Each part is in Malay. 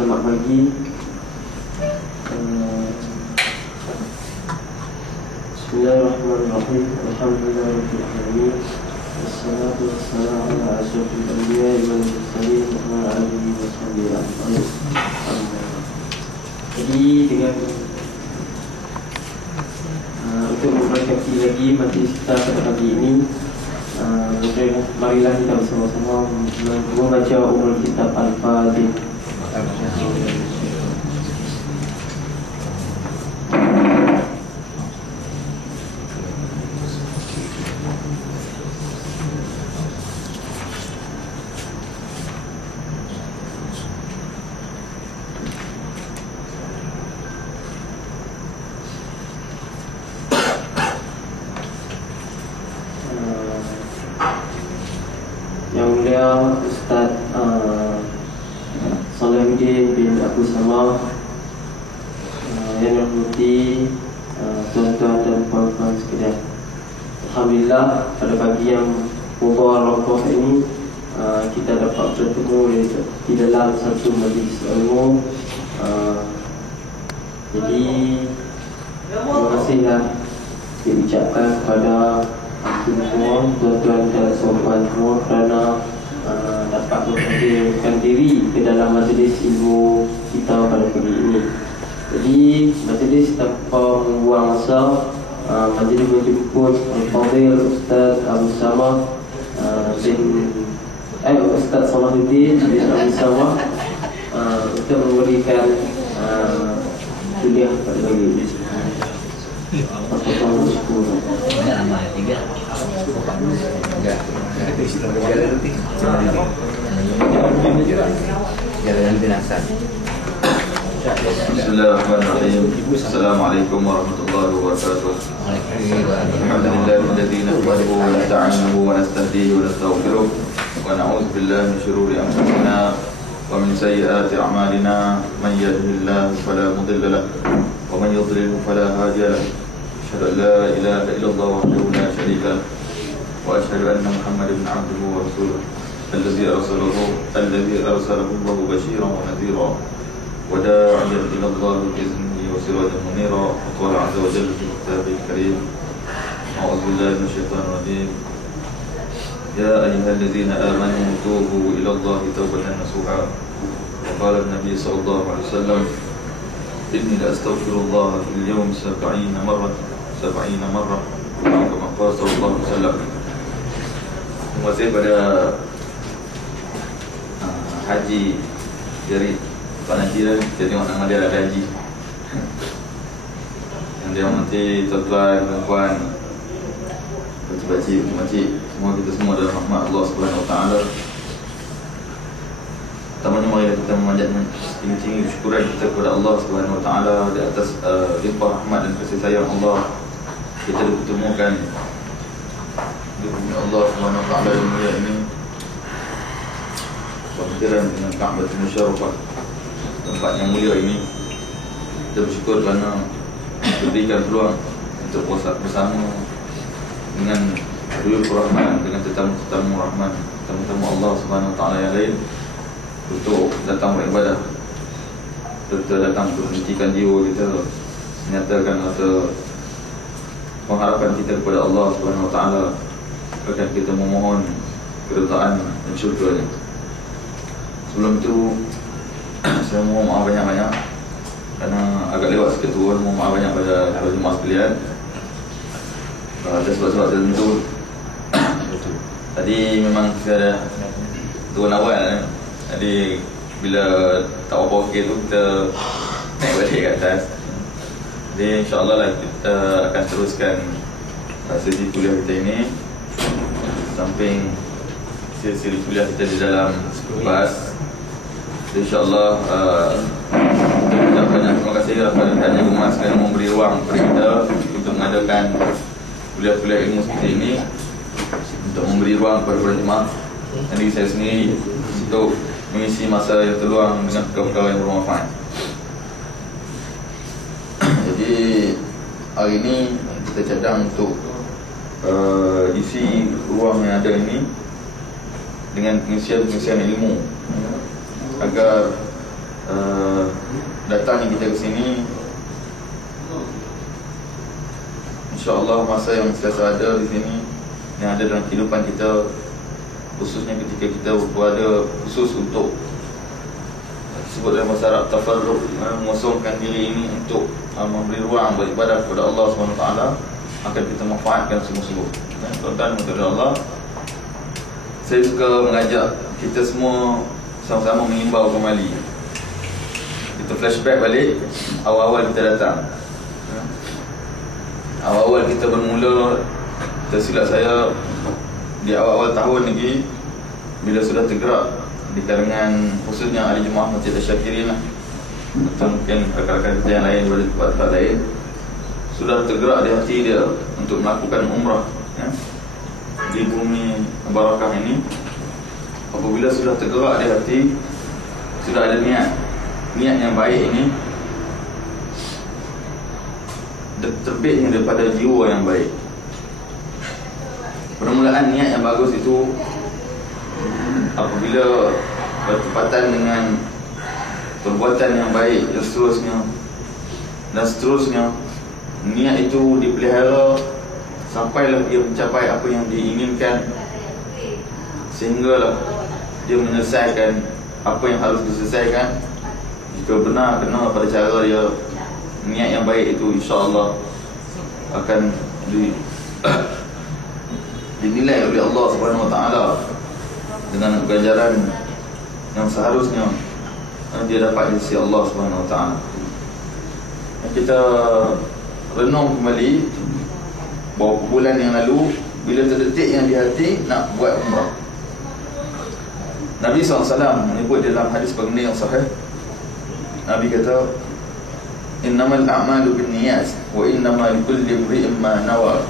Selamat pagi. Bismillahirrahmanirrahim. Alhamdulillahirabbil alamin. Wassalatu wassalamu ala asyrofil anbiya'i wal mursalin wa ala alihi washabihi ajma'in. Jadi dengan untuk memberkati lagi majlis kita pada pagi ini, marilah kita bersama-sama membaca Ummul Kitab Al-Fatihah. Yang mulia Ustaz Salahuddin bin Abu Samah, yang berhormati tuan-tuan dan puan-puan sekalian, alhamdulillah pada pagi yang mubarakah ini kita dapat bertemu di dalam satu majlis ilmu. Jadi terima kasihlah diucapkan kepada semua tuan-tuan dan puan-puan semua kerana dapat menghadirkan diri ke dalam majlis ilmu kita pada pagi ini. Jadi majlis tanpa membuang masa, majlis menjemput Al-Fadhil Ustaz Abu Samah Ustaz Salahuddin bin Abu Samah untuk memberikan kuliah pada pagi ini. Bismillahirrahmanirrahim. Assalamualaikum warahmatullahi wabarakatuh. Alhamdulillahilladzi nahmaduhu wa nasta'inuhu wa nastahdihi wa nastaghfiruh wa na'udzu billahi min shururi anfusina wa min sayyiati a'malina. Man yahdihillahu fala mudilla lahu wa man yudlil fala hadiya lahu. Asyhadu an la ilaha illallah wahdahu la syarika lahu wa asyhadu anna Muhammadan 'abduhu wa rasuluh alladzi arsalahu Allahu basyiran wa nadhira wa da'iyan ila Allah bi'iznihi wa sirajan munira. Qala 'azza wa jalla fi kitabihi karim, a'udzu billahi minasyaitonir rajim. Ya ayyuhalladzina amanu tubu ila Allahi tawbatan nasuha. Wa qala an-nabiy sallallahu alaihi wasallam, inni la astaghfirullah fil yawmi 70 marrah kama qala sallallahu alaihi wasallam. Terima kasih pada Haji dari Pak Najib. Kita tengok nama dia ada Haji. Yang dia nanti tuan-tuan, puan-puan, pakcik, makcik, semua kita semua dalam rahmat Allah Subhanahu Wa Taala. Pertamanya mari kita memanjat tinggi-tinggi syukuran kita kepada Allah Subhanahu Wa Taala di atas limpah rahmat dan kasih sayang Allah. Kita dipertemukan di bumi Allah Subhanahu Wa Taala yang mulia ini, berhadiran dengan Ka'batul Musyarrafah, tempat yang mulia ini. Kita bersyukur kerana diberikan peluang untuk puasa bersama dengan Duyuf Rahman, dengan tetamu-tetamu Rahman, tetamu-tetamu Allah Subhanahu Wa Taala yang lain, untuk datang beribadah, kita datang untuk mensucikan jiwa kita, menyatakan rasa pengharapan kita kepada Allah Subhanahu Wa Taala, akan kita memohon keridaan dan syurga-Nya. Sebelum itu saya mohon maaf banyak-banyak kerana agak lewat sikit turun. Mohon maaf banyak pada jemaah sekalian atas sebab-sebab tertentu. Tadi memang saya ada turun awal, jadi bila tak apa okey tu kita naik balik ke atas. Jadi insyaAllah lah kita akan teruskan sesi kuliah kita ini, samping sesi kuliah kita di dalam bas. InsyaAllah kita banyak terima kasih kepada Haji Gumas kerana memberi ruang kepada kita untuk mengadakan kuliah-kuliah ilmu seperti ini, untuk memberi ruang kepada para jemaah dan diri saya sendiri untuk mengisi masa yang terluang dengan perkara-perkara yang bermanfaat. Jadi hari ini kita cadang untuk isi ruang yang ada ini dengan pengisian ilmu, agar datangnya kita ke sini, InsyaAllah masa yang sentiasa ada di sini, yang ada dalam kehidupan kita, khususnya ketika kita berada khusus untuk sebut dalam bahasa Arab tafarruq, mengosongkan diri ini untuk memberi ruang beribadah kepada Allah SWT, akan kita manfaatkan sungguh-sungguh. Tuan-tuan kepada Allah, saya suka mengajak kita semua sama-sama mengimbau kembali. Kita flashback balik awal-awal kita datang. Awal-awal kita bermula, tersilap saya di awal-awal tahun lagi, bila sudah tergerak di kalangan khususnya ahli jemaah Masjid Asy-Syakirin atau mungkin rakan-rakan kita yang lain pada tempat-tempat lain, sudah tergerak di hati dia untuk melakukan umrah di bumi barakah ini. Apabila sudah tergerak di hati, sudah ada niat yang baik ini, terbitnya daripada jiwa yang baik. Permulaan niat yang bagus itu apabila bertepatan dengan perbuatan yang baik dan seterusnya, niat itu dipelihara sampailah dia mencapai apa yang diinginkan, sehinggalah dia menyelesaikan apa yang harus diselesaikan. Jika benar-benar pada cara dia, niat yang baik itu, insya-Allah akan dinilai oleh Allah Subhanahu Wa Taala dengan ganjaran yang seharusnya dia dapat di sisi Allah Subhanahu Wa Taala. Kita renung kembali beberapa bulan yang lalu, bila terdetik yang di hati nak buat umrah, Nabi SAW menyebut dalam hadis baginda yang sahih, Nabi kata, innamal a'malu binniyat wa innamal likulli imri'in ma nawa,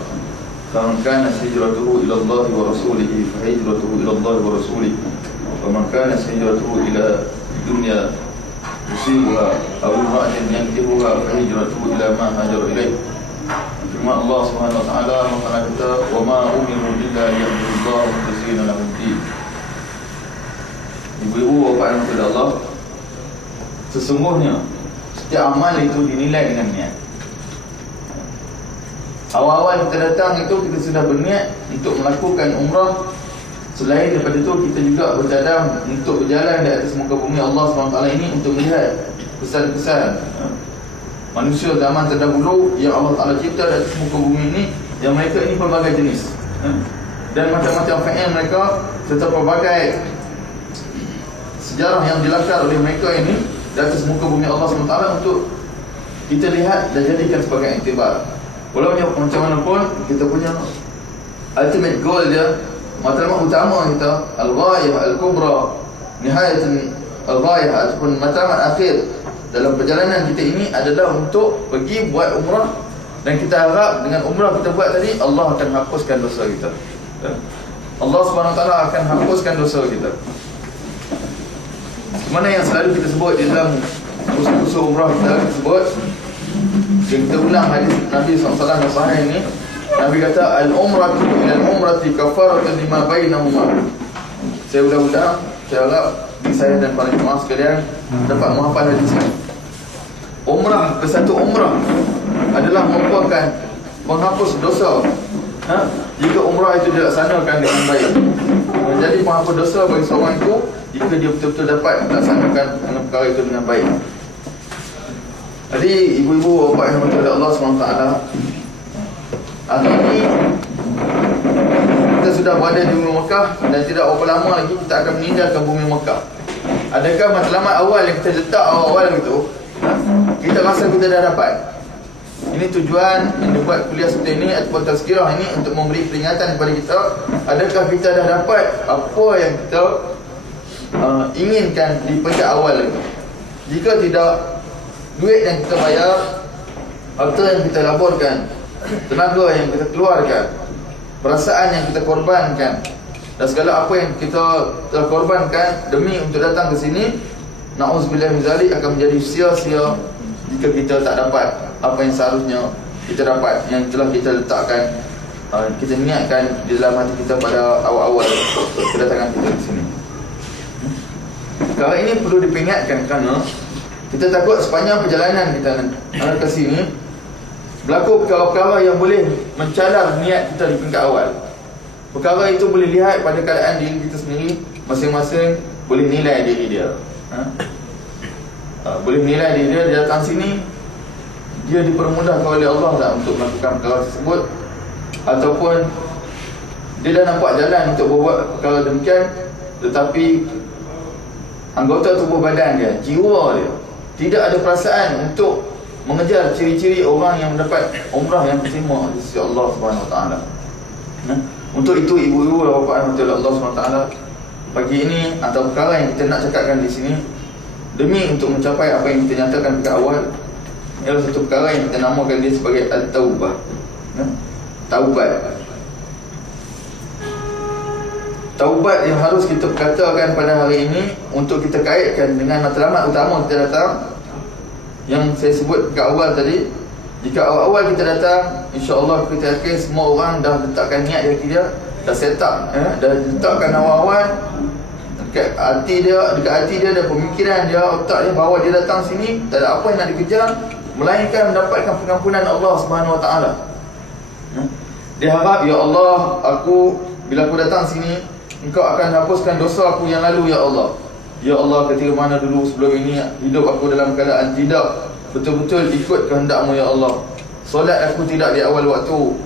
faman kanat hijratuhu ila Allah wa rasulihi fa hijratuhu ila Allah wa rasulihi, wa man kanat hijratuhu ila dunya yusibuha aw imra'atin yankihuha fa hijratuhu ila ma hajara ilaih. Firman Allah Subhanahu wa taala, maka kata, wa ma umiru illa liya'budullaha mukhlishina lahu ad-din. Ibu-ibu bapa yang kepada Allah, sesungguhnya setiap amal itu dinilai dengan niat. Awal-awal kita datang itu, kita sudah berniat untuk melakukan umrah. Selain daripada itu, kita juga bercadang untuk berjalan di atas muka bumi Allah SWT ini untuk melihat pesan-pesan manusia zaman terdahulu yang Allah Ta'ala cipta di atas muka bumi ini, yang mereka ini pelbagai jenis dan macam-macam fi'il mereka, serta pelbagai sejarah yang dilakar oleh mereka ini di atas muka bumi Allah SWT untuk kita lihat dan jadikan sebagai iktibar. Walau macam mana pun, kita punya ultimate goal dia, matlamat utama kita, al-ghayah al-kubra, nihayat al-ghayah ataupun matlamat akhir dalam perjalanan kita ini adalah untuk pergi buat umrah. Dan kita harap dengan umrah kita buat tadi, Allah akan hapuskan dosa kita. Allah SWT akan hapuskan dosa kita. Mana yang selalu kita sebut di dalam kursus umrah kita sebut, kita ulang hadis Nabi SAW yang sahih ini. Nabi kata, al-umratu ila al-umrati kafaratun lima bainahuma. Saya ulang-ulang, saya harap saya dan para jemaah sekalian dapat menghafal hadis ini. Umrah bersatu umrah adalah merupakan menghapus dosa jika umrah itu dilaksanakan dengan baik. Menjadi penghapus dosa bagi seorang itu jika dia betul-betul dapat melaksanakan dengan perkara itu dengan baik. Jadi ibu-ibu bapa yang berdoa Allah SWT, hari ini kita sudah berada di bumi Mekah dan tidak berapa lama lagi kita akan meninggalkan bumi Mekah. Adakah matlamat awal yang kita letak awal-awal itu kita rasa kita dah dapat? Ini tujuan yang dibuat kuliah seperti ini ataupun tazkirah ini, untuk memberi peringatan kepada kita. Adakah kita dah dapat apa yang kita inginkan di peringkat awal itu? Jika tidak, duit yang kita bayar, harta yang kita laburkan, tenaga yang kita keluarkan, perasaan yang kita korbankan, dan segala apa yang kita telah korbankan demi untuk datang ke sini, na'udzubillah min zalik, akan menjadi sia-sia jika kita tak dapat apa yang seharusnya kita dapat, yang telah kita letakkan, kita niatkan di dalam hati kita pada awal-awal kedatangan kita di sini. Perkara ini perlu diperingatkan kerana Kita takut sepanjang perjalanan kita ke sini berlaku perkara-perkara yang boleh mencalar niat kita di peringkat awal. Perkara itu boleh lihat pada keadaan diri kita sendiri. Masing-masing boleh nilai diri dia. Boleh nilai diri dia. Dia datang sini, dia dipermudahkan oleh Allah tak untuk melakukan perkara tersebut, ataupun dia dah nampak jalan untuk berbuat perkara demikian, tetapi anggota tubuh badan dia, jiwa dia tidak ada perasaan untuk mengejar ciri-ciri orang yang mendapat umrah yang terima di sisi Allah Subhanahu Wa Taala. Untuk itu ibu-ibu dan bapa yang dirahmati Allah Subhanahu Wa Taala, pagi ini antara perkara yang kita nak cakapkan di sini demi untuk mencapai apa yang kita nyatakan pada awal, ialah satu perkara yang kita namakan dia sebagai at-taubah. Taubat. Taubat yang harus kita perkatakan pada hari ini untuk kita kaitkan dengan matlamat utama kita datang, yang saya sebut ke awal tadi. Jika awal-awal kita datang, insya-Allah kita yakin semua orang dah letakkan niat di hati dia, dah set up, dah letakkan awal-awal dekat hati dia, ada pemikiran dia, otak dia bahawa dia datang sini tak ada apa yang nak dikejar melainkan mendapatkan pengampunan Allah Subhanahu Wa Taala. Dia harap, ya Allah, bila aku datang sini, Engkau akan hapuskan dosa aku yang lalu, ya Allah. Ya Allah, ketika mana dulu sebelum ini hidup aku dalam keadaan tidak betul-betul ikut kehendak-Mu, ya Allah. Solat aku tidak di awal waktu.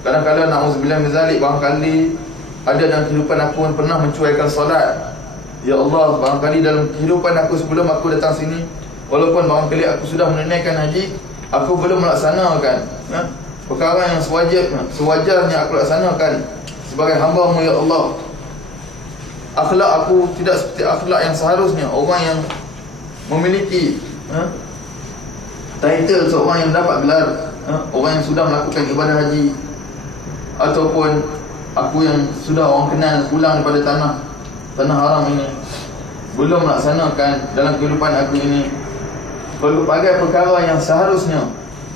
Kadang-kadang na'udzubillah min zalik, barangkali ada dalam kehidupan aku yang pernah mencuaikan solat. Ya Allah, barangkali dalam kehidupan aku sebelum aku datang sini, walaupun barangkali aku sudah menunaikan haji, aku belum melaksanakan perkara yang sewajarnya aku laksanakan sebagai hamba-Mu, ya Allah. Akhlak aku tidak seperti akhlak yang seharusnya orang yang memiliki title seorang yang mendapat gelar, orang yang sudah melakukan ibadah haji, ataupun aku yang sudah orang kenal pulang daripada tanah haram ini, belum melaksanakan dalam kehidupan aku ini pelbagai perkara yang seharusnya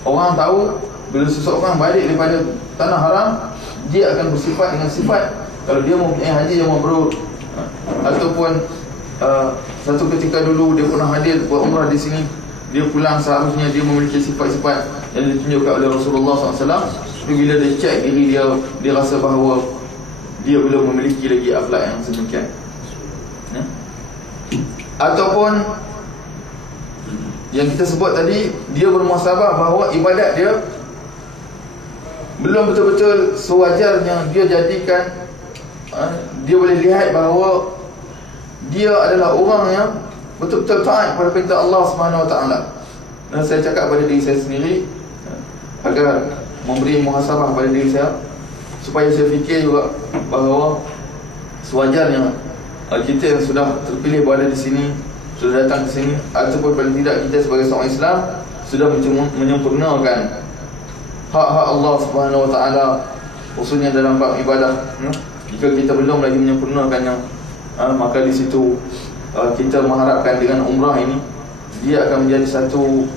orang tahu. Bila seseorang balik daripada tanah haram, dia akan bersifat dengan sifat, kalau dia mempunyai haji yang mabrur, ataupun satu ketika dulu dia pernah hadir buat umrah di sini, dia pulang seharusnya dia memiliki sifat-sifat yang ditunjukkan oleh Rasulullah SAW. Tapi bila dia cek diri dia, dia rasa bahawa dia belum memiliki lagi akhlak yang sedemikian. Ataupun yang kita sebut tadi, dia bermuhasabah bahawa ibadat dia belum betul-betul sewajarnya dia jadikan. Dia boleh lihat bahawa dia adalah orang yang betul-betul taat pada perintah Allah Subhanahu Wa Taala. Dan saya cakap pada diri saya sendiri agar memberi muhasabah pada diri saya, supaya saya fikir juga bahawa sewajarnya kita yang sudah terpilih berada di sini, sudah datang ke sini, ataupun paling tidak kita sebagai seorang Islam sudah menyempurnakan hak-hak Allah Subhanahu Wa Taala, khususnya dalam bab ibadah. Jika kita belum lagi menyempurnakannya, maka di situ kita mengharapkan dengan umrah ini dia akan menjadi satu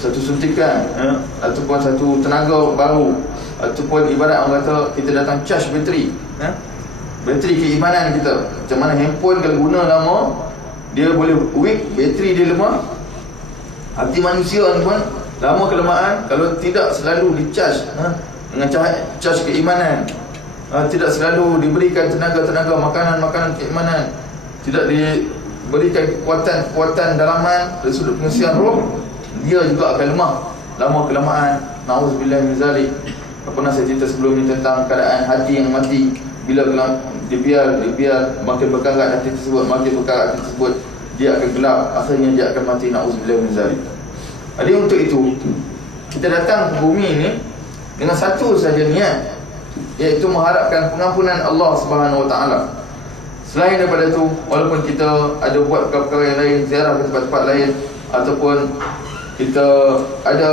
suntikan, ataupun satu tenaga baru, ataupun ibarat orang kata kita datang charge bateri, bateri keimanan kita. Macam mana handphone kalau guna lama dia boleh weak, bateri dia lemah. Hati manusia ni pun lama kelamaan kalau tidak selalu di-charge dengan charge keimanan, tidak selalu diberikan tenaga-tenaga, makanan-makanan keimanan, tidak diberikan kekuatan dalaman dari sudut pengisian roh, dia juga akan lemah lama kelamaan. Na'udzubillah min zalik. Pernah saya cerita sebelum ni tentang keadaan hati yang mati. Bila dibiar makin berkarat hati tersebut, dia akan gelap, akhirnya dia akan mati. Na'udzubillah min zalik. Jadi untuk itu kita datang ke bumi ini dengan satu saja niat, iaitu mengharapkan pengampunan Allah Subhanahu Wa Taala. Selain daripada itu, walaupun kita ada buat perkara-perkara yang lain, ziarah ke tempat-tempat lain, ataupun kita ada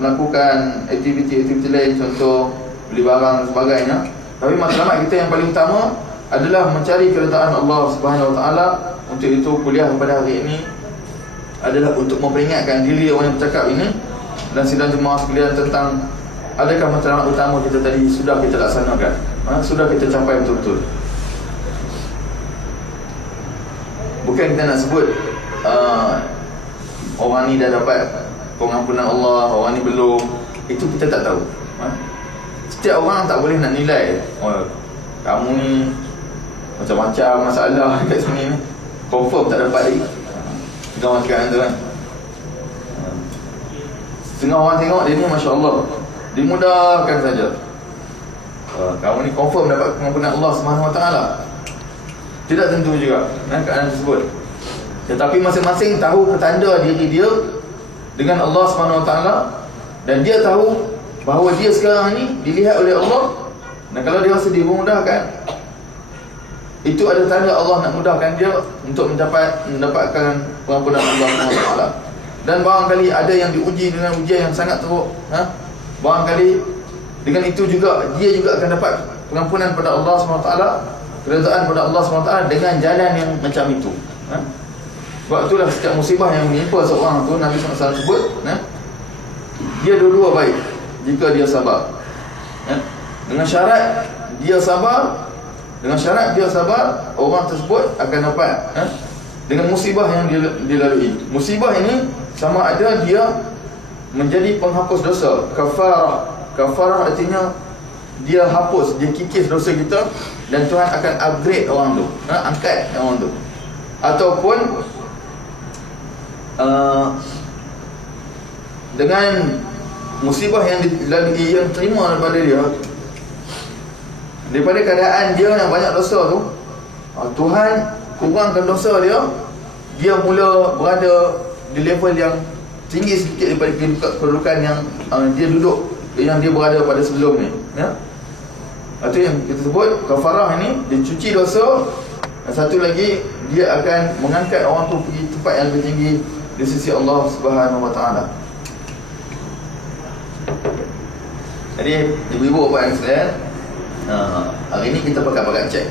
melakukan aktiviti-aktiviti lain, contoh beli barang dan sebagainya, tapi matlamat kita yang paling utama adalah mencari keredaan Allah Subhanahu Wa Taala. Untuk itu kuliah pada hari ini adalah untuk memperingatkan diri orang yang bercakap ini dan sidang jemaah sekalian tentang adakah matlamat utama kita tadi sudah kita laksanakan, sudah kita capai betul-betul. Bukan kita nak sebut orang ni dah dapat pengampunan Allah, orang ni belum, itu kita tak tahu. Setiap orang tak boleh nak nilai, oh, kamu ni macam-macam masalah dekat sini ni, confirm tak dapat lagi. Kita orang sekarang tu kan, setengah orang tengok dia ni Masya Allah, dimudahkan saja. Kamu ni confirm dapat pengampunan Allah SWT. Tidak tentu juga keadaan tersebut. Tetapi masing-masing tahu petanda diri dia dengan Allah SWT, dan dia tahu bahawa dia sekarang ni dilihat oleh Allah. Dan kalau dia rasa dimudahkan, itu ada tanda Allah nak mudahkan dia untuk mendapatkan pengampunan Allah SWT. Dan barangkali ada yang diuji dengan ujian yang sangat teruk, barangkali dengan itu juga dia juga akan dapat pengampunan pada Allah SWT, keredaan pada Allah SWT dengan jalan yang macam itu. Sebab itulah setiap musibah yang menimpa seorang tu, Nabi SAW sebut, dia dua-dua baik jika dia sabar. Dengan syarat dia sabar, orang tersebut akan dapat dengan musibah yang dilalui. Musibah ini sama ada dia menjadi penghapus dosa, kafarah. Kafarah artinya dia hapus, dia kikis dosa kita, dan Tuhan akan upgrade orang tu, angkat orang tu. Ataupun dengan musibah yang dilalui, yang terima daripada dia, daripada keadaan dia yang banyak dosa tu, Tuhan kurangkan dosa dia, dia mula berada di level yang tinggi sedikit daripada kedudukan yang dia duduk, yang dia berada pada sebelum ni, Itu yang kita sebut kafarah ini, dia cuci dosa. Dan satu lagi, dia akan mengangkat orang tu pergi tempat yang lebih tinggi di sisi Allah Subhanahu Wa Taala. Jadi ibu-ibu bapa yang sekalian, hari ini kita pakai cek,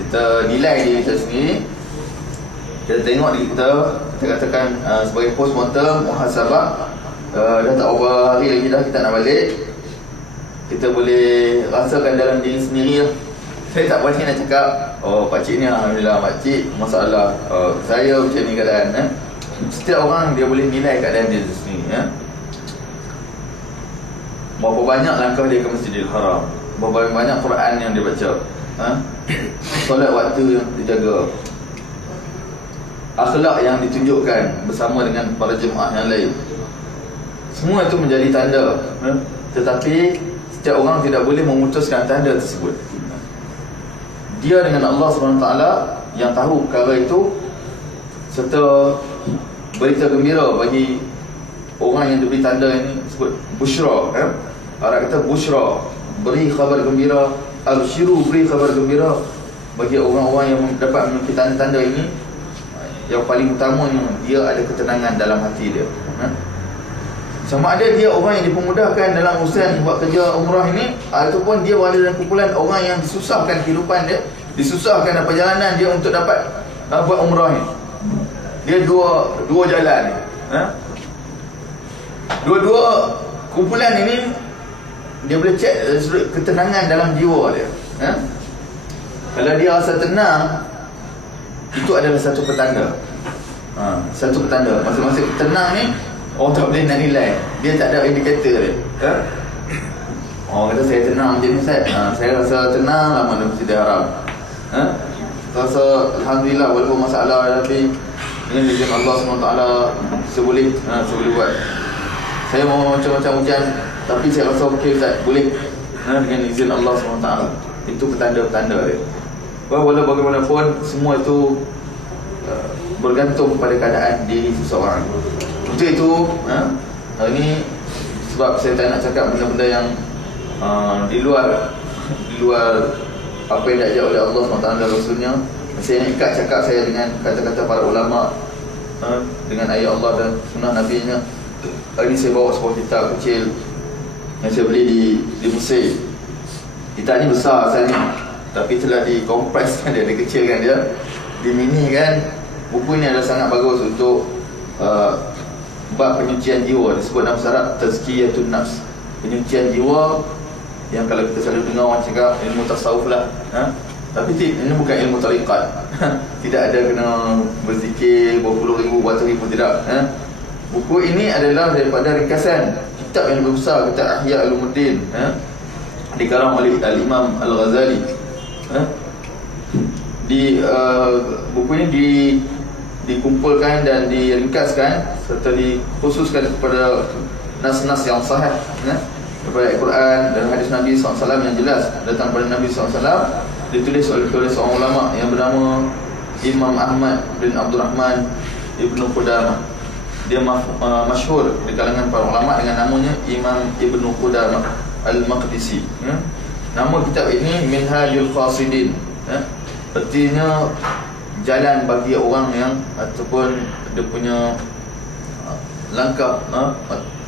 kita nilai diri kita sendiri, kita tengok diri kita, kita katakan sebagai postmortem, muhasabah. Dah tak berapa hari lagi dah kita nak balik. Kita boleh rasakan dalam diri sendiri lah. Saya tak berani nak cakap, oh pakcik ni alhamdulillah, pakcik masalah, saya macam ni keadaan. Setiap orang dia boleh nilai keadaan dia sendiri. Berapa banyak langkah dia ke Masjidil Haram, berapa banyak Quran yang dia baca, solat waktu yang dijaga, akhlak yang ditunjukkan bersama dengan para jemaah yang lain. Semua itu menjadi tanda. Tetapi setiap orang tidak boleh memutuskan tanda tersebut. Dia dengan Allah SWT yang tahu perkara itu, serta berita gembira bagi orang yang diberi tanda ini, sebut busyra. Arab kata busyra, beri khabar gembira. Al-syiru, beri khabar gembira bagi orang-orang yang dapat memiliki tanda-tanda ini. Yang paling utamanya, dia ada ketenangan dalam hati dia. Sama ada dia orang yang dipermudahkan dalam urusan buat kerja umrah ini, ataupun dia berada dalam kumpulan orang yang disusahkan kehidupan dia, disusahkan perjalanan dia untuk dapat buat umrah ni. Dia dua jalan ni. Dua-dua kumpulan ini, dia boleh cek ketenangan dalam jiwa dia. Kalau dia rasa tenang, itu adalah satu petanda. Satu petanda. Masing-masing tenang ni, orang tak boleh nak nilai. Dia tak ada indikator dia. Orang kata saya tenang macam ni, saya rasa tenang lama dalam Masjidil Haram. Rasa alhamdulillah, walaupun masalah, tapi dengan izin Allah SWT saya boleh buat. Saya mau macam-macam hujan, tapi saya rasa okey Ustaz, boleh dengan izin Allah SWT. Itu petanda-petanda dia. Walau bagaimanapun, semua itu bergantung pada keadaan diri seseorang. Untuk itu, hari ini sebab saya tak nak cakap benda-benda yang di luar apa yang diajar oleh Allah SWT dan Rasulnya. Saya nak ikat cakap saya dengan kata-kata para ulama, dengan ayat Allah dan sunnah Nabi-Nya. Hari ini saya bawa sebuah kitab kecil yang saya beli di Mesir. Kitab ni besar asalnya, tapi telah dikompreskan dia, dikecilkan dia, diminikan. Buku ini adalah sangat bagus untuk bab penyucian jiwa. Disebut dalam syarat tazkiyatun nafs, penyucian jiwa, yang kalau kita selalu dengar orang cakap ilmu tasawuf lah, tapi ini bukan ilmu tariqat. Tidak ada kena berzikir, pun tidak. Buku ini adalah daripada ringkasan kitab yang lebih besar, kitab Ihya Ulumuddin, dikarang oleh Al-Imam Al-Ghazali. Buku ini dikumpulkan dan diringkaskan serta dikhususkan kepada nas-nas yang sahih daripada Al-Quran dan hadis Nabi SAW yang jelas datang pada Nabi SAW, ditulis oleh seorang ulama yang bernama Imam Ahmad bin Abdul Rahman Ibnu Qudamah. Dia masyhur di kalangan para ulama dengan namanya Imam Ibnu Qudamah Al-Maqdisi. Nama kitab ini Minhajul Qasidin, artinya jalan bagi orang yang, ataupun dia punya langkah,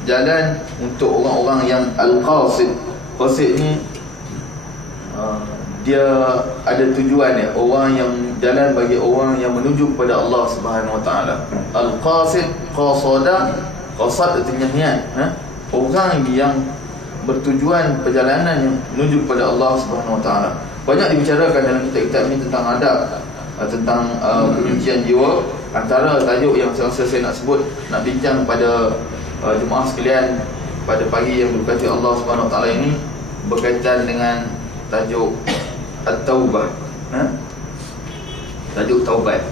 jalan untuk orang-orang yang al-qasid. Qasid ni dia ada tujuan dia, orang yang jalan bagi orang yang menuju kepada Allah Subhanahu Wa Taala. Al-qasid, qasada, qasad artinya niat, orang yang bertujuan perjalanan yang menuju kepada Allah Subhanahu Wa Taala. Banyak dibicarakan dalam kitab-kitab ini tentang adab, tentang penyucian jiwa. Antara tajuk yang saya nak sebut, nak bincang pada jemaah sekalian pada pagi yang berkati Allah Subhanahu Wa Taala ini, berkaitan dengan tajuk At-Taubah. Tajuk taubat.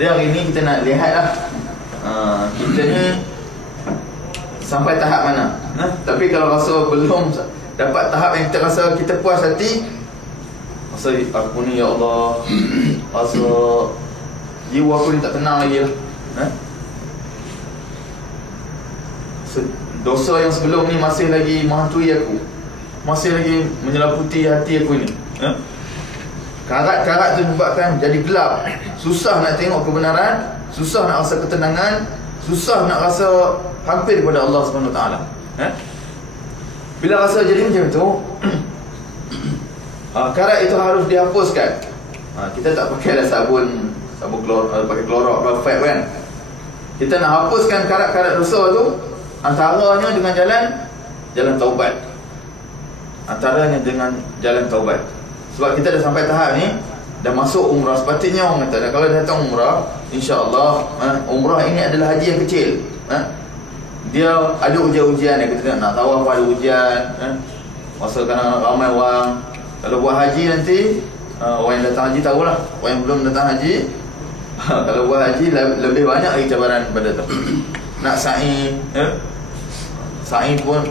Dan hari ini kita nak lihatlah kita ni sampai tahap mana. Tapi kalau rasa belum dapat tahap yang kita rasa kita puas hati, rasa aku ni ya Allah, rasa jiwa aku ni tak tenang lagi lah. Dosa yang sebelum ni masih lagi menghantui aku, masih lagi menyelaputi hati aku ni. Karat-karat tu menyebabkan jadi gelap, susah nak tengok kebenaran, susah nak rasa ketenangan, susah nak rasa hampir kepada Allah Subhanahu Wa Taala. Bila rasa jadi macam tu, karat itu harus dihapuskan. Kita tak pakai dah sabun pakai Clorox atau Fab kan. Kita nak hapuskan karat-karat dosa tu, antaranya dengan jalan taubat. Antaranya dengan jalan taubat. Sebab kita dah sampai tahap ni, dah masuk umrah. Sepatutnya orang kata, kalau dah datang umrah, insya-Allah umrah ini adalah haji yang kecil. Dia ada ujian-ujian yang kita nak tahu apa ada ujian. Masa kadang ramai orang. Kalau buat haji nanti, orang yang datang haji tahulah. Orang yang belum datang haji, kalau buat haji lebih banyak lagi cabaran pada tu. Nak sa'i, sa'i pun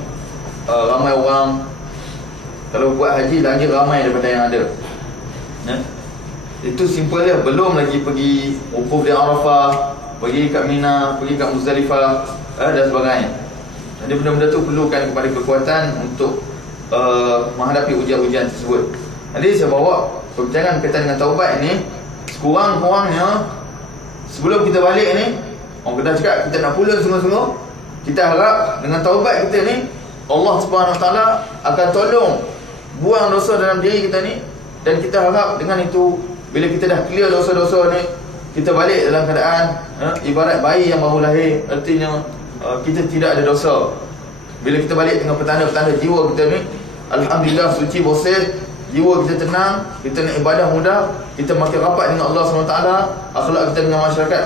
ramai orang. Kalau buat haji lagi ramai daripada yang ada. Itu simple dia. Belum lagi pergi wukuf di Arafah, pergi kat Mina, pergi kat Muzdalifah, dan sebagainya. Jadi benda-benda tu perlukan kepada kekuatan untuk menghadapi ujian-ujian tersebut. Jadi saya bawa perbincangan berkaitan dengan taubat ni, sekurang-kurangnya sebelum kita balik ni, orang kata cakap kita nak pulang sungguh-sungguh, kita harap dengan taubat kita ni, Allah Subhanahu Wa Taala akan tolong buang dosa dalam diri kita ni. Dan kita harap dengan itu, bila kita dah clear dosa-dosa ni, kita balik dalam keadaan ibarat bayi yang baru lahir. Artinya kita tidak ada dosa. Bila kita balik dengan petanda-petanda jiwa kita ni, alhamdulillah suci, bersih, jiwa kita tenang, kita nak ibadah mudah, kita makin rapat dengan Allah SWT, akhlak kita dengan masyarakat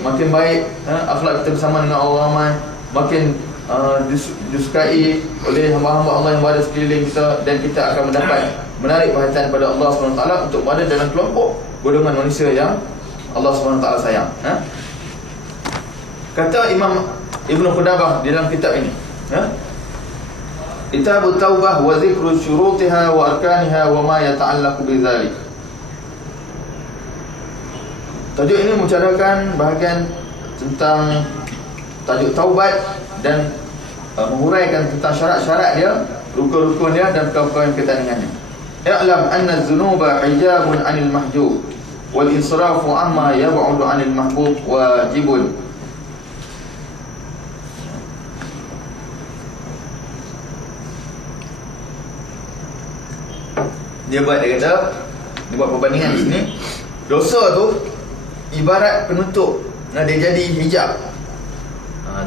makin baik, akhlak kita bersama dengan orang ramai makin disukai oleh hamba-hamba Allah yang berada sekeliling kita, dan kita akan mendapat menarik perhatian pada Allah SWT untuk berada dalam kelompok golongan manusia yang Allah SWT sayang. Kata Imam Ibnu Qudamah di dalam kitab ini, Kitabut Taubah wa zikru syurutiha wa arkaniha wa ma yata'allaqu bidzalik. Tajuk ini membicarakan bahagian tentang tajuk taubat dan menguraikan tentang syarat-syarat dia, rukun-rukun dia dan perkara-perkara yang berkaitan dengannya. I'lam anna az-zunuba hijabun 'anil mahjub wal insirafu amma yab'udu 'anil mahbub wajibun. Dia buat perbandingan di sini. Dosa tu ibarat penutup. Dia jadi hijab.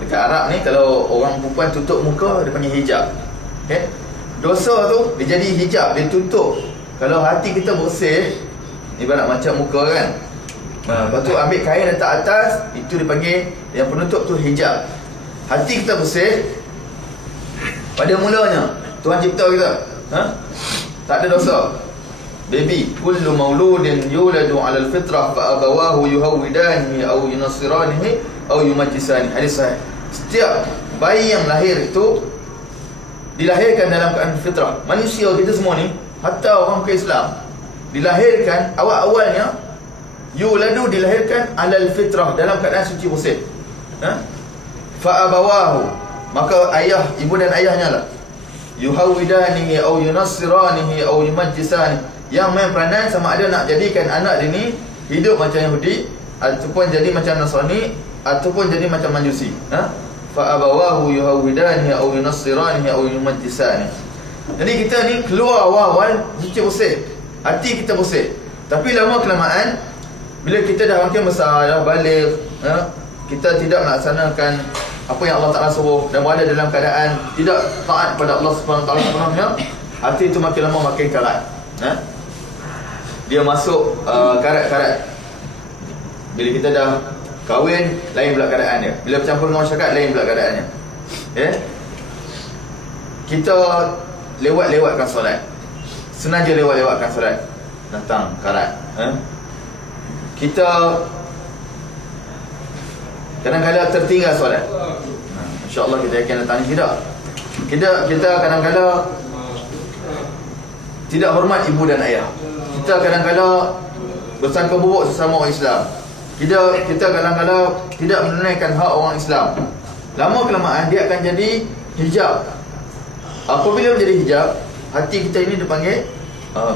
Dekat Arab ni, kalau orang perempuan tutup muka, dia panggil hijab. Okay? Dosa tu dia jadi hijab, dia tutup. Kalau hati kita bersih, ibarat macam muka kan, Lepas tu ambil kain letak atas, itu dipanggil, yang penutup tu hijab. Hati kita bersih. Pada mulanya Tuhan cipta kita, tak ada dosa. Baby, kullu mauludin yuladu 'ala al-fitrah fa abawahu yuhawidanihi aw yunassiranihi aw yumajjisanihi. Hadis sahih. Setiap bayi yang lahir itu dilahirkan dalam keadaan fitrah. Manusia kita semua ni, hatta orang ke Islam, dilahirkan awal-awalnya yuladu, dilahirkan 'ala al-fitrah, dalam keadaan suci bersih. Fa abawahu, maka ayah, ibu dan ayahnya lah, yuhawidanihi aw yunassiranihi aw yumajjisanihi, yang main peranan sama ada nak jadikan anak dia ni hidup macam Yahudi, ataupun jadi macam Nasrani, ataupun jadi macam Majusi. Fa abawahu yuhawidanihi aw yunassiranihi aw yumajjisanihi. Jadi kita ni keluar awal-awal suci bersih, hati kita bersih. Tapi lama kelamaan, bila kita dah makin besar, dah balik, kita tidak melaksanakan apa yang Allah Ta'ala suruh dan berada dalam keadaan tidak taat kepada Allah Subhanahu Wa Ta'ala sepenuhnya, hati itu makin lama makin karat. Dia masuk karat-karat. Bila kita dah kahwin, lain pula keadaan dia. Bila bercampur dengan masyarakat, lain pula keadaannya. Kita lewat-lewatkan solat, sengaja lewat-lewatkan solat, datang karat. Kita kadang-kadang tertinggal solat. InsyaAllah kita akan datang tidak. Kita kadang-kadang tidak hormat ibu dan ayah. Kita kadang-kadang bersangka buruk sesama orang Islam. Kita kadang-kadang tidak menunaikan hak orang Islam. Lama kelamaan dia akan jadi hijab. Apabila menjadi hijab, hati kita ini dipanggil,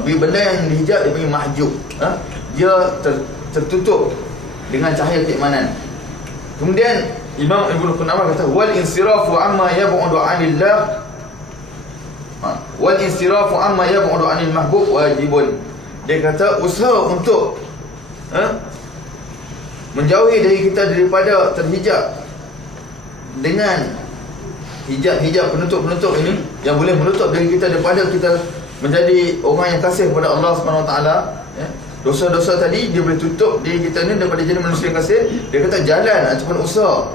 benda yang dihijab dipanggil mahjub. Dia tertutup dengan cahaya keimanan. Kemudian Imam Ibnu Qudamah kata, wal insirafu amma yab'udu 'anillah, wal insirafu amma yab'udu 'anil mahbub wajibun. Dia kata usaha untuk menjauhi dari kita daripada terhijab dengan hijab-hijab penutup-penutup ini, yang boleh menutup diri kita daripada kita menjadi orang yang kasih kepada Allah Subhanahu Wa Taala. Dosa-dosa tadi dia boleh tutup diri kita ni daripada jadi manusia yang kasih. Dia kata jalan ataupun usaha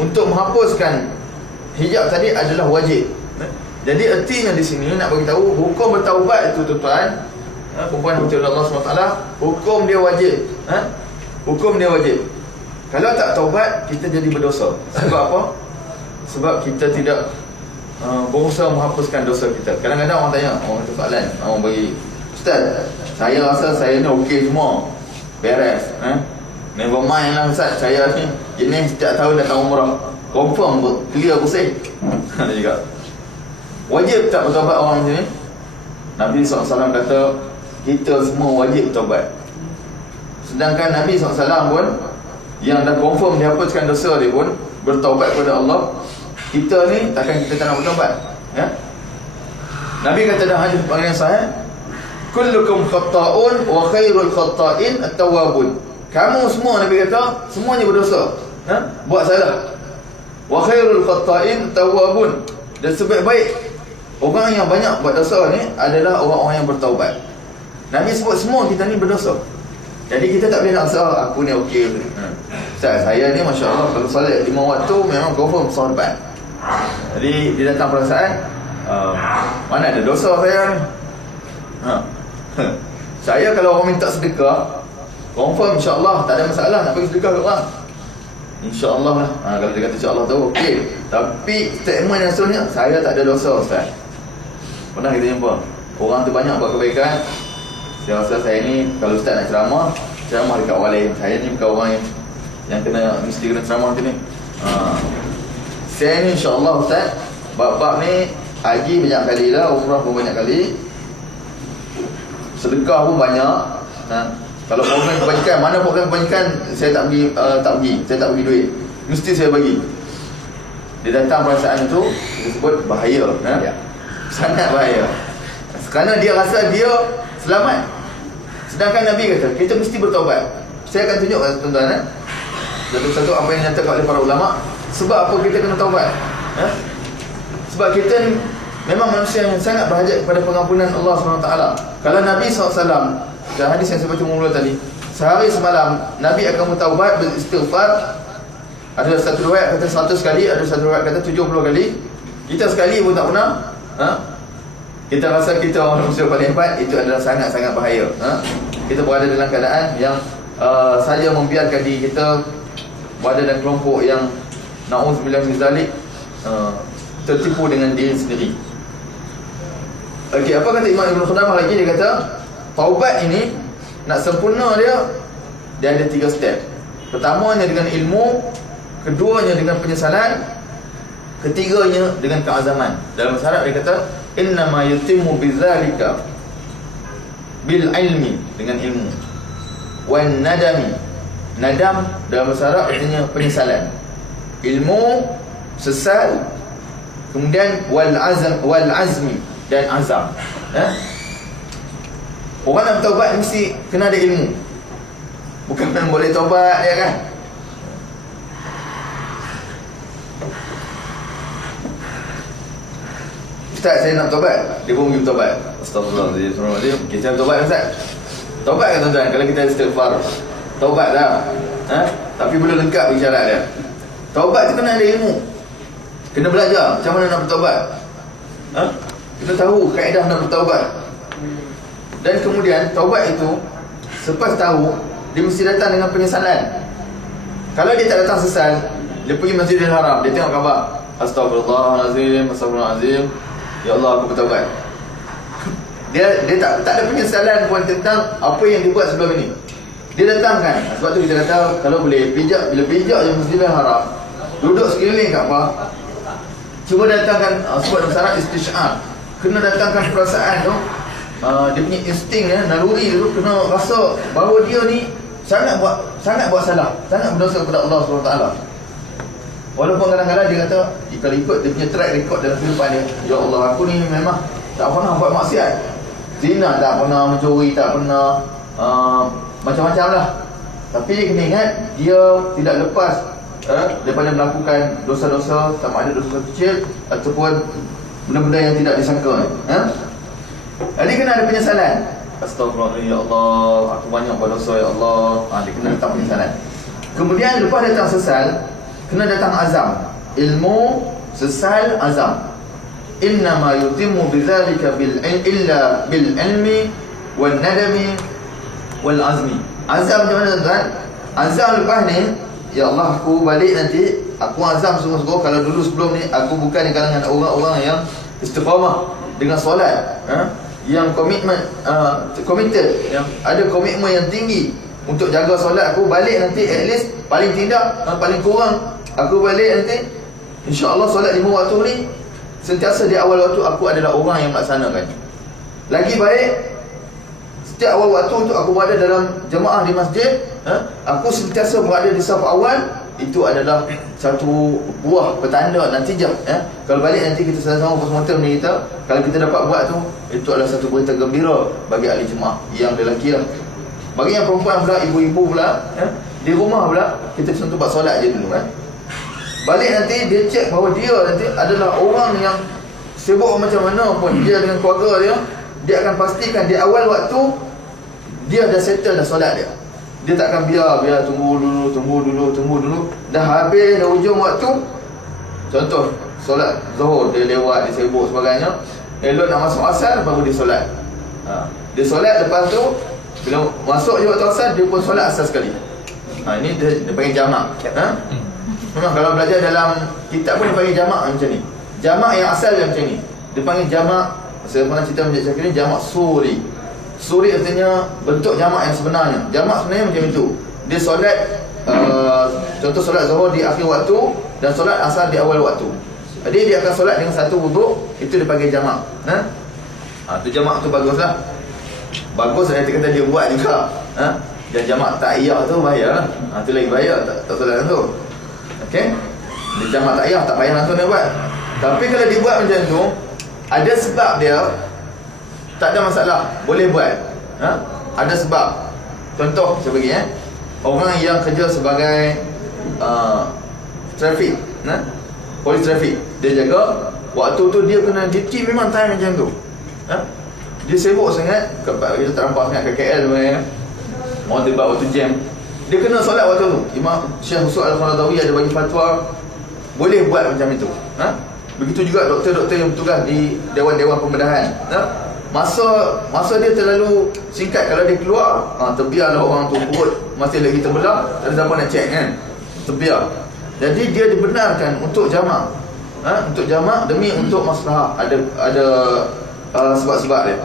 untuk menghapuskan hijab tadi adalah wajib. Jadi ertinya di sini nak bagi tahu hukum bertaubat itu tuan-tuan, perempuan hati Allah SWT, hukum dia wajib. Hukum dia wajib. Kalau tak taubat, kita jadi berdosa. Sebab apa? Sebab kita tidak berusaha menghapuskan dosa kita. Kadang-kadang orang tanya, orang kata soalan, orang bagi, Ustaz, saya rasa saya ni okey semua, beres, never mind lah Ustaz, saya ni jenis setiap tahun datang umrah, confirm clear bersih. Dia juga wajib tak bertaubat orang macam ni? Nabi SAW kata kita semua wajib bertaubat. Sedangkan Nabi SAW pun yang dah confirm dihapuskan dosa dia pun bertaubat kepada Allah. Kita ni takkan kita tak nak bertaubat, Nabi kata dalam hadis yang sahih, kullukum khatta'un wa khairul khatta'in at-tawwabun. Kamu semua, Nabi kata, semuanya berdosa, buat salah. Wa khairul khatta'in at-tawwabun. Dan sebaik-baik orang yang banyak buat dosa ni adalah orang-orang yang bertaubat. Nabi sebut semua kita ni berdosa. Jadi kita tak boleh nak rasa aku ni okey. Ustaz, saya ni masya-Allah kalau solat 5 waktu memang confirm solat. Jadi dia datang perasaan, mana ada dosa saya ni. Saya kalau orang minta sedekah, confirm insya-Allah tak ada masalah nak bagi sedekah ke orang. InsyaAllah lah. Kalau dia kata insyaAllah tu okey. Tapi statement yang seterusnya, saya tak ada dosa Ustaz. Pernah kita jumpa orang tu banyak buat kebaikan. Saya rasa saya ni, kalau Ustaz nak ceramah dekat orang lain. Saya ni bukan orang yang kena, mesti kena ceramah macam ni. Saya ni insyaAllah Ustaz, bab-bab ni haji banyak kali lah, umrah pun banyak kali, sedekah pun banyak. Kalau program kebajikan, mana program kebajikan saya tak pergi, saya tak bagi duit, mesti saya bagi. Dia datang perasaan itu, dia sebut bahaya, sangat bahaya, kerana dia rasa dia selamat. Sedangkan Nabi kata kita mesti bertaubat. Saya akan tunjuk tuan-tuan, satu-satu apa yang dinyatakan oleh para ulama. Sebab apa kita kena taubat? Sebab kita ni memang manusia yang sangat berhajat kepada pengampunan Allah SWT. Kalau Nabi SAW, dan hadis yang saya baca mula tadi, sehari semalam Nabi akan bertaubat, beristighfar. Ada satu riwayat kata 100 kali, ada satu riwayat kata 70 kali. Kita sekali pun tak pernah, kita rasa kita orang manusia paling hebat. Itu adalah sangat-sangat bahaya. Kita berada dalam keadaan yang saja membiarkan diri kita berada dalam kelompok yang na'udzubillah min zalik, tertipu dengan diri sendiri. Okey, apa kata Imam Ibn Qudamah lagi? Dia kata taubat ini nak sempurna dia ada 3 step. Pertamanya dengan ilmu, keduanya dengan penyesalan, ketiganya dengan keazaman. Dalam syarat dia kata innama yutimmu bidzalika bil ilmi, dengan ilmu, wan nadami, nadam dalam syarat artinya penyesalan, ilmu, sesal, kemudian wal azmi, dan azam. Orang nak bertaubat mesti kena ada ilmu. Bukan memang boleh taubat dia kan. Ustaz, saya nak taubat. Dia pun pergi bertaubat. Astagfirullahaladzim. Kita bertaubat Ustaz. Taubat kan tuan-tuan? Kalau kita istighfar, taubat dah. Tapi belum lengkap bagi syarat dia. Taubat tu kena ada ilmu. Kena belajar macam mana nak bertaubat. Kita tahu kaedah nak bertaubat. Dan kemudian taubat itu, selepas tahu, dia mesti datang dengan penyesalan. Kalau dia tak datang sesal, dia pergi Masjidil Haram, dia tengok khabar, Astagfirullahaladzim, Astagfirullahaladzim, ya Allah aku bertaubat. Dia tak ada penyesalan pun tentang apa yang dia buat sebelum ini. Dia datangkan. Sebab tu kita kata kalau boleh pijak, bila pijak je Masjidil Haram, duduk sekeliling Kaabah, cuba datangkan sebab dalam syarat istisyar, kena datangkan perasaan tu, dia punya insting naluri tu, kena rasa bahawa dia ni sangat buat salah, sangat berdosa kepada Allah SWT. Walaupun kadang-kadang dia kata, kalau ikut dia punya track record dalam kehidupan dia, ya Allah aku ni memang tak pernah buat maksiat, zina tak pernah, mencuri tak pernah, macam-macam lah. Tapi dia kena ingat, dia tidak lepas daripada melakukan dosa-dosa, sama ada dosa kecil ataupun benda-benda yang tidak disangka. Jadi kena ada penyesalan. Astagfirullahaladzim, ya Allah aku banyak buat dosa, ya Allah. Dia kena datang penyesalan. Kemudian lepas datang sesal, kena datang azam. Ilmu, sesal, azam. Innama yutimmu bidzalika bil ilmi wal nadami wal azmi. Azam macam mana tuan-tuan? Azam lepas ni, ya Allah aku balik nanti, aku azam sungguh-sungguh. Kalau dulu sebelum ni aku bukan di kalangan orang-orang yang istiqamah dengan solat, yang committed, yang ada komitmen yang tinggi untuk jaga solat. Aku balik nanti at least, paling tidak, paling kurang aku balik nanti insya-Allah solat 5 waktu ni sentiasa di awal waktu aku adalah orang yang melaksanakan. Lagi baik setiap awal waktu untuk aku berada dalam jemaah di masjid, aku sentiasa berada di saf awal. Itu adalah satu buah petanda natijah. Kalau balik nanti kita sama-sama postmortem ni kita, kalau kita dapat buat tu, itu adalah satu berita gembira bagi ahli jemaah yang lelaki lah. Bagi yang perempuan pula, ibu-ibu pula, di rumah pula, kita contoh buat solat je dulu. Balik nanti dia cek bahawa dia nanti adalah orang yang sibuk macam mana pun dia dengan keluarga dia akan pastikan di awal waktu dia dah settle dah solat dia. Dia takkan biar tunggu dulu. Dah habis, dah hujung waktu, contoh solat Zuhur dia lewat, dia sibuk sebagainya, elok nak masuk asar baru dia solat. Dia solat, lepas tu bila masuk je waktu asar, dia pun solat asar sekali. Ini dia panggil jamak. Memang kalau belajar dalam kitab pun dia panggil jamak macam ni. Jamak yang asal dia macam ni. Dia panggil jamak, saya pernah cerita macam ni, jamak suri. Suri artinya bentuk jamak yang sebenarnya. Jamak sebenarnya macam itu. Dia solat, contoh solat Zuhur di akhir waktu dan solat asar di awal waktu. Jadi dia akan solat dengan satu wuduk. Itu dipanggil jamak. Tu jamak tu baguslah. Bagus nanti kata dia buat juga. Dan jamak ta'iyah tu bahaya lah. Tu lagi bahaya, tak solat tu. Okey. Dia jamak ta'iyah tak payah langsung dia buat. Tapi kalau dia buat macam tu, ada sebab dia, tak ada masalah, boleh buat. Ada sebab. Contoh saya bagi orang yang kerja sebagai traffic, polis traffic, dia jaga waktu tu, dia kena duty memang time macam tu. Dia sibuk sangat, kita tak nampak sangat ke KL sebenarnya. mau debat waktu jam, dia kena solat waktu tu. Imam Syekh Husul Al-Qaradawi ada bagi fatwa boleh buat macam itu. Begitu juga doktor-doktor yang bertugas di dewan-dewan pembedahan. Masa dia terlalu singkat, kalau dia keluar, terbiarlah orang tu perut masih lagi terbelah, tak ada siapa nak check kan. Terbiar. Jadi dia dibenarkan untuk jamak. Untuk jamak demi untuk maslahah. Ada sebab-sebab dia.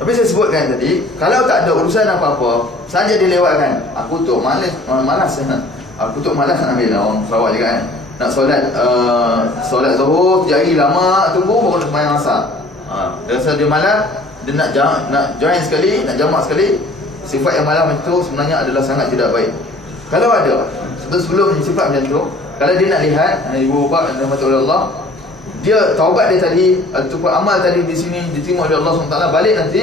Tapi saya sebutkan tadi, kalau tak ada urusan apa-apa, saja dilewatkan. Aku tu malas Aku tu malas nak ambil orang Sarawak juga kan. Nak solat Zuhur, jari lama tunggu baru nak sembahyang asar. Rasa dia malas, dia nak join sekali, nak jamak sekali. Sifat yang malas itu sebenarnya adalah sangat tidak baik. Kalau ada sebelum sifat macam tu, kalau dia nak lihat ibu bapa rahmat Allah, dia taubat dia tadi ataupun amal tadi di sini diterima oleh Allah SWT, balik nanti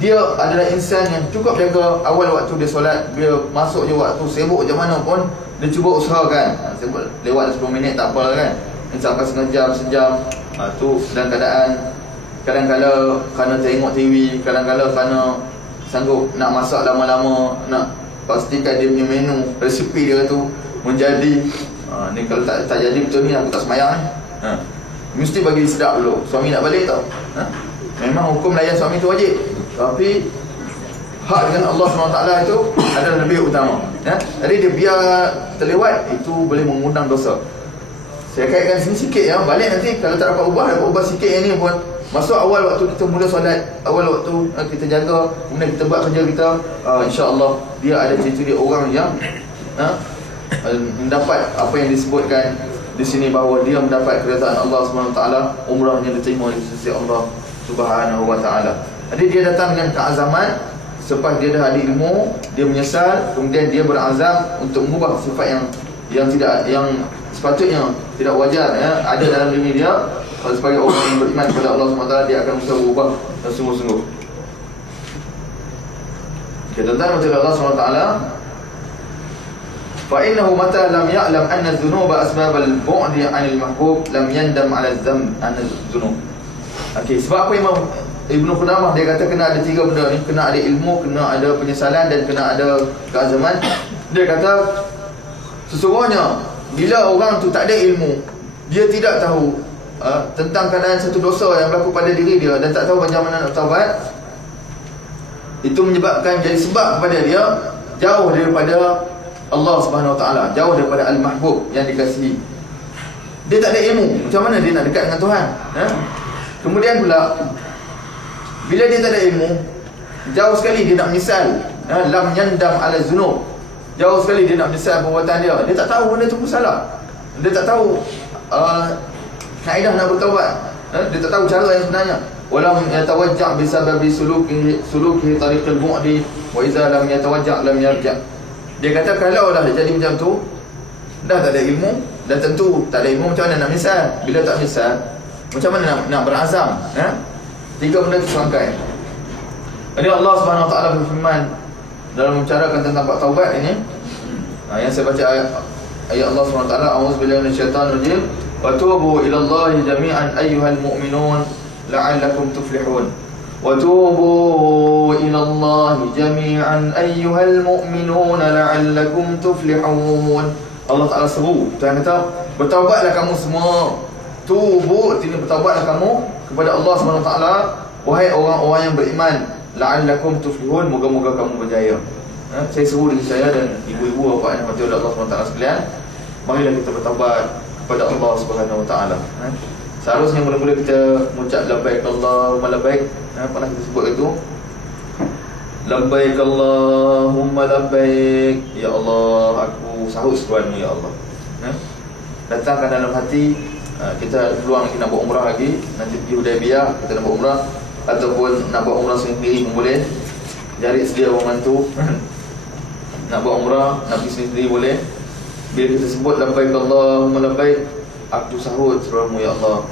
dia adalah insan yang cukup jaga awal waktu dia solat. Dia masuk je waktu, sibuk je mana pun, dia cuba usahakan. Sibuk lewat 10 minit tak apa kan, misalkan setengah jam, sejam. Tu dalam keadaan kadang-kadang kerana tengok TV, kadang-kadang kerana sanggup nak masak lama-lama, nak pastikan dia punya menu, resipi dia tu menjadi. Ni kalau tak jadi betul ni, aku tak semayang ni. Mesti bagi sedap dulu. Suami nak balik tau. Memang hukum layan suami tu wajib, tapi hak dengan Allah SWT itu adalah lebih utama. Jadi dia biar terlewat, itu boleh mengundang dosa. Saya kaitkan sini sikit ya. Balik nanti kalau tak dapat ubah sikit yang ni pun, masuk awal waktu kita mula solat, awal waktu kita jaga, kemudian kita buat kerja kita, insya-Allah dia ada ciri-ciri orang yang mendapat apa yang disebutkan di sini, bahawa dia mendapat keridaan Allah SWT, umrahnya diterima di sisi Allah Subhanahu wa taala. Jadi dia datang dengan keazaman, selepas dia dah ada ilmu, dia menyesal, kemudian dia berazam untuk mengubah sifat yang sepatutnya tidak wajar ada dalam diri dia. Sebagai orang yang beriman kepada Allah SWT, dia akan berusaha berubah dan sungguh-sungguh. Tentang macam Allah SWT, فَإِنَّهُ مَتَى لَمْ يَعْلَمْ أَنَّ الذُّنُوبَ أَسْبَابَ الْبُعْدِ عَنِ الْمَحْبُوبِ لَمْ يَنْدَمْ عَلَى الذَّنْبِ عَنَ الذُّنُوبِ. Sebab apa Imam Ibnu Qudamah dia kata kena ada 3 benda ni, kena ada ilmu, kena ada penyesalan, dan kena ada keazaman. Dia kata sesungguhnya bila orang tu tak ada ilmu, dia tidak tahu tentang keadaan satu dosa yang berlaku pada diri dia, dan tak tahu macam mana nak taubat, itu menyebabkan, jadi sebab kepada dia jauh daripada Allah Subhanahu Wa Taala, jauh daripada Al-Mahbub yang dikasihi. Dia tak ada ilmu, macam mana dia nak dekat dengan Tuhan? Kemudian pula, bila dia tak ada ilmu, jauh sekali dia nak menyesal. Lam yandam ala zunub, jauh sekali dia nak menyesal perbuatan dia. Dia tak tahu benda tu pun salah. Dia tak tahu kaedah nak bertaubat. Dia tak tahu cara yang sebenarnya. Walam yatawajja' bisababi suluki tariqil bu'di wa idza lam yatawajja' lam yarja'. Dia kata kalau dah jadi macam tu, dah tak ada ilmu, dan tentu tak ada ilmu, macam mana nak menyesal? Bila tak menyesal, macam mana nak berazam? 3 benda tersangkai. Jadi Allah Subhanahu Wa Taala berfirman dalam membicarakan tentang bab taubat ini, yang saya baca ayat Allah Subhanahu Wa Taala, a'udzubillahi minasyaitanir rajim, wa tubu ilallahi jami'an ayyuhal mu'minun la'allakum tuflihun. Wa tubu ilallahi jami'an ayyuhal mu'minun la'allakum tuflihun. Allah Taala seru, Tuhan kata, bertaubatlah kamu semua. Tubu, artinya bertaubatlah kamu kepada Allah SWT, wahai orang-orang yang beriman, la'allakum tuflihun, moga-moga kamu berjaya. Saya seru diri saya dan ibu-ibu bapa yang mati oleh Allah SWT sekalian, marilah kita bertaubat kepada Allah SWT. Seharusnya mula-mula kita mengucap labbaik Allahumma labbaik. Pernah kita sebut itu, labbaik Allahumma labbaik, ya Allah, aku sahut seruanmu ya Allah. Datangkan dalam hati, kita peluang lagi nak buat umrah lagi, nanti pergi Hudaybiyah kita nak buat umrah, ataupun nak buat umrah sendiri pun boleh. Cari sedia orang bantu. Nak buat umrah, nak pergi sendiri boleh. Bila kita sebut labbaik Allahumma labbaik, aku sahut seruanmu ya Allah.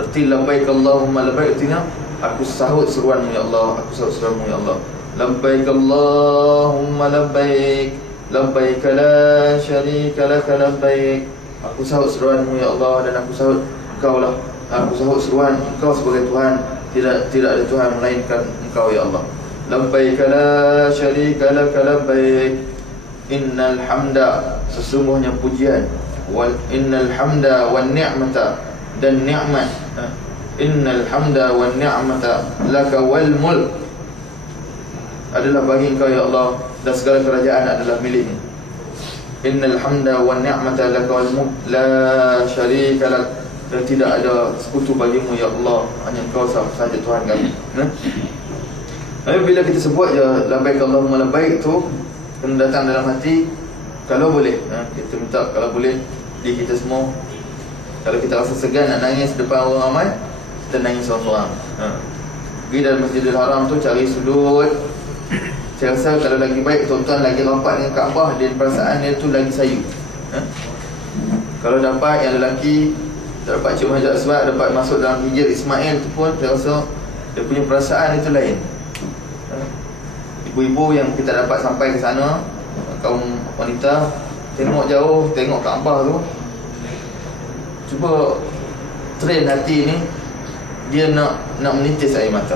Erti labbaik Allahumma labbaik, artinya aku sahut seruanmu ya Allah, aku sahut seruanmu ya Allah. Labbaik Allahumma labbaik, labbaik la syarika laka labbaik, aku sahut seruanmu ya Allah, dan aku sahut Engkau lah, aku sahut seruan Engkau sebagai Tuhan, tidak ada Tuhan melainkan Engkau ya Allah. labbaik la syarika lak labbaik, innal hamda, sesungguhnya pujian, wal innal hamda wan ni'mata, dan nikmat, innal hamda wan ni'mata laka wal mulk, adalah bagi engkau ya Allah, dan segala kerajaan adalah milikmu. Innal hamda wan ni'mata laka wal mulk la syarika lak, dan tidak ada sekutu bagimu ya Allah, hanya engkau sahaja Tuhan kami. Tapi bila kita sebut je labbaik Allahumma labbaik tu, kena datang dalam hati. Kalau boleh, kita minta kalau boleh di kita semua, kalau kita rasa segan nak nangis depan orang ramai, kita nangis seorang-seorang. Pergi dalam Masjidil Haram tu, cari sudut. Saya rasa kalau lagi baik, tuan-tuan lagi rapat dengan Kaabah, dia perasaan dia tu lagi sayu. Kalau dapat yang lelaki, dapat cium Hajar Aswad, dapat masuk dalam hijir Ismail tu pun, saya rasa dia punya perasaan itu lain. Ibu-ibu yang kita dapat sampai ke sana, kaum wanita, tengok jauh, tengok Kaabah tu, cuba train hati ni, dia nak menitis air mata.